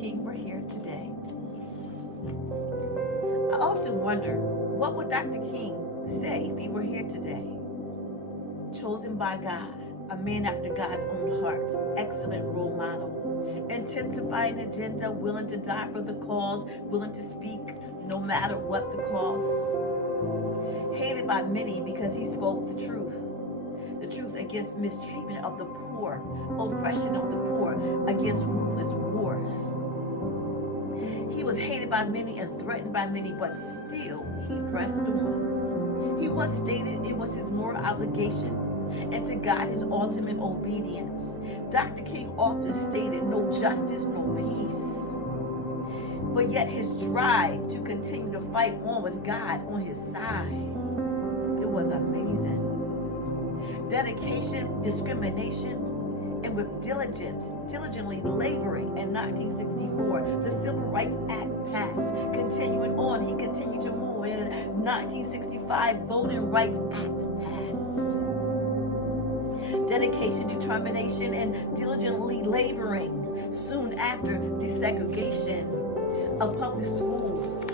King were here today, I often wonder, what would Dr. King say if he were here today? Chosen by God, a man after God's own heart, excellent role model, intensifying agenda, willing to die for the cause, willing to speak no matter what the cost. Hated by many because he spoke the truth against mistreatment of the poor, oppression of the poor, against ruthless wars. He was hated by many and threatened by many, but still he pressed on. He once stated it was his moral obligation and to God his ultimate obedience. Dr. King often stated no justice, no peace. But yet his drive to continue to fight on with God on his side, it was amazing. Dedication, discrimination, and with diligently laboring in 1964, the Civil Rights Act passed. Continuing on, he continued to move. In 1965, Voting Rights Act passed. Dedication, determination, and diligently laboring. Soon after, desegregation of public schools,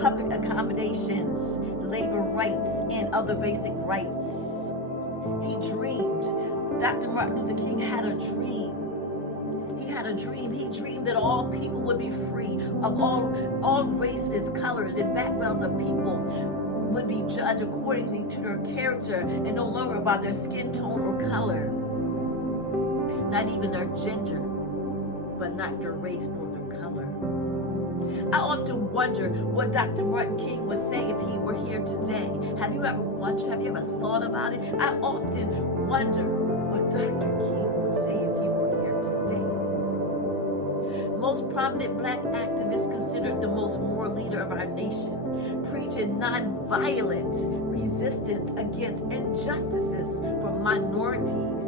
public accommodations, labor rights, and other basic rights. He dreamed. Dr. Martin Luther King had a dream. He had a dream. He dreamed that all people would be free of all races, colors, and backgrounds of people would be judged accordingly to their character and no longer by their skin tone or color. Not even their gender, but not their race nor their color. I often wonder what Dr. Martin King would say if he were here today. Have you ever wondered? Have you ever thought about it? I often wonder what Dr. King would say if he were here today. Most prominent black activists considered the most moral leader of our nation, preaching nonviolent resistance against injustices for minorities.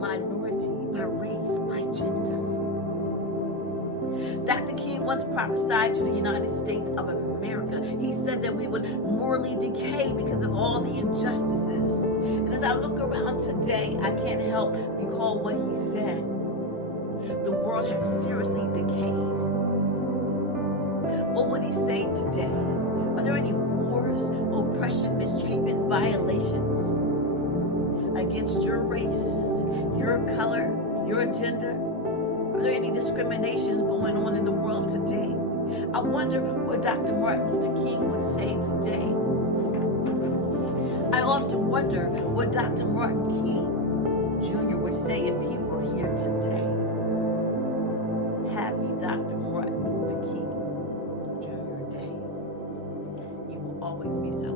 Minority, my race, my gender. Dr. King once prophesied to the United States of America. He said that we would morally decay because of all the injustices. And as I look around today, I can't help recall what he said. The world has seriously decayed. What would he say today? Are there any wars, oppression, mistreatment, violations against your race, your color, your gender? Are there any discriminations going on in the world today? I wonder what Dr. Martin Luther King would say today. I often wonder what Dr. Martin King Jr. would say if he were here today. Happy Dr. Martin Luther King Jr. Day. You will always be celebrated.